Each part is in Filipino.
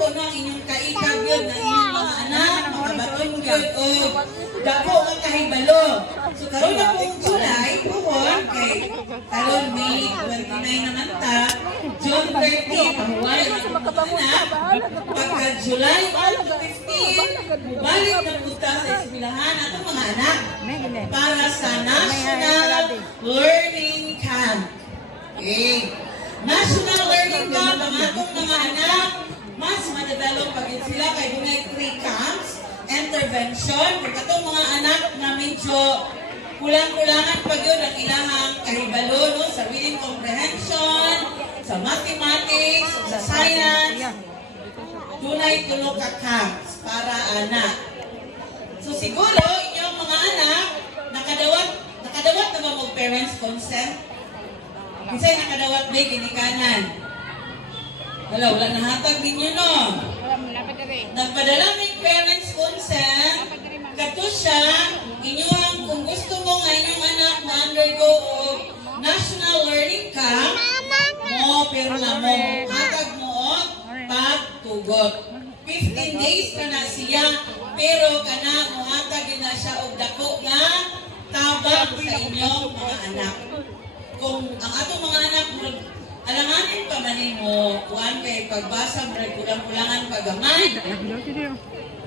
ko no ang inyong kaikab yun na inyong mga anak, makabaton yun o dako nga kahibalo. So karon na po July, puhon kay karon May 29 naman ta, June 30, pahuway na mga anak. Pagka July 1 to 15, balik na punta sa eskwelahan atong mga anak para sa National Learning Camp. Okay. National Learning Camp, ang atong mga anak, mas madadalong pagin sila kay dunay 3 camps, intervention, kung katong mga anak na medyo kulang-kulangan pag yun ang ilahang kahibalo no, sa reading comprehension, sa mathematics, sa science, dunay tulo ka camps para anak. So siguro, inyong mga anak, nakadawat na ba mag parents consent? Kasi nakadawat ba ginikanan? Wala nahatag ninyo no? Nagpadala may parents consent, kato siya, inyong kung gusto mo nga inyong anak na undergo o National Learning Camp, mo, pero lang mo, hatag mo o pagtugot. 15 days ka na siya, pero kana mo hatag na siya o dako nga tabang sa inyong mga anak. Kung ang atong mga anak alanganin pa man mo, kuan kay pagbasa mo kulang-kulangan pagamay.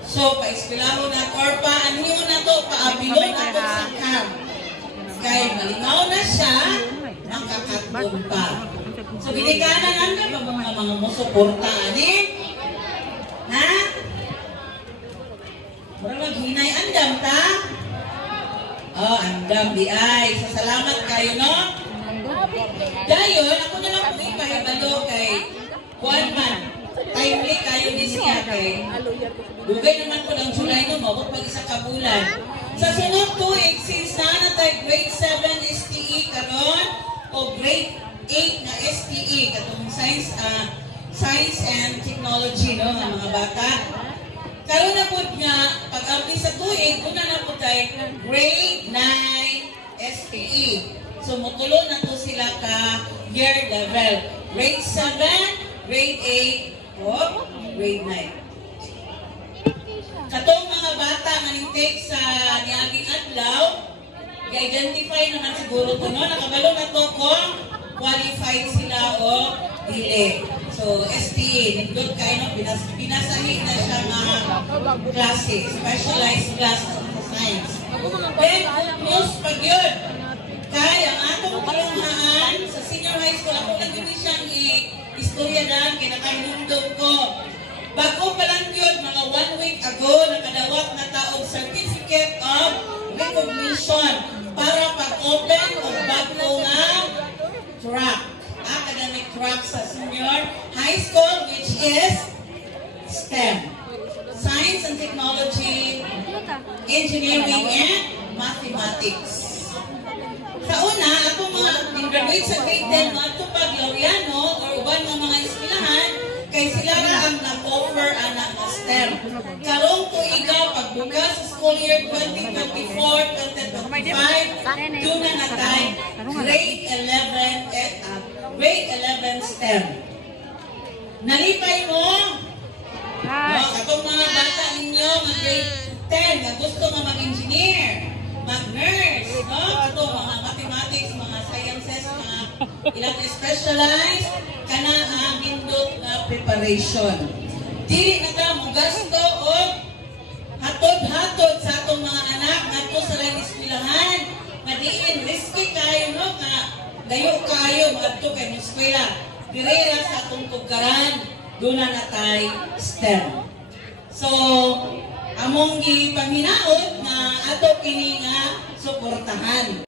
So, pa-eskwelaho na or ano na to, paabilon na to sa camp. Kay malingaw na siya, makakatbong pa. So, binikanan namin ba mga musuportaan eh? Ha? Mura maghinay, andam ta? Oh, andam di ay. So, salamat kayo, no? Dayon, ako na lang po ipahibalo kay Juan man. Timely kayo ni siya kay dugay naman po ng July no, mabot pag isa kabulan. Sa sunod tuig, since na tayo grade 7 STE karon o grade 8 na STE, katong science and technology no, ng mga bata. Karon na po nga, pag-abli sa tuig, una na po tayo grade 9 STE. So, mutulo na to sila ka year level. Grade 7, grade 8, o grade 9. Katong mga bata manintake sa niaging adlaw, i-identify naman siguro to, no? Nakabalo na to kung qualified sila o dili. So, STE, nindot kayo, pinasahin na siya mga klase, specialized class sa science. Then, news pag yun, kaya ang atong kalunghaan sa senior high school, ako lang yun siyang istorya na kinakainundog ko. Bago pa lang yun, mga 1 week ago, nakadawat na taong Certificate of Recognition para pag-open o bago nga track, academic track sa senior high school, which is STEM. Science and Technology, Engineering and Mathematics. Sa una, ako mga graduate sa grade 10, mga tupag Laureano or uban ng mga eskwelahan, kay sila na ang nag-offer anak na STEM. Karong tuiga, pagbukas sa school year 2024-2025, doon na natay grade 11 STEM. Nalipay mo? Katong mga bata ninyo, mga grade 10, na gusto nga mag-engineer, mag-nurse, no? Ito, mga mathematics, mga sciences, mga ilang specialized, kana ang hindot na preparation. Dili na ka mo gasto o hatod-hatod sa atong mga anak nato sa laing eskwelahan. Madiin, risky kayo, no? Dayo kayo, madto kayo ng eskwela. Direra sa atong tugaran, doon na natay STEM. So, among gipanginaot na ato kini nga suportahan.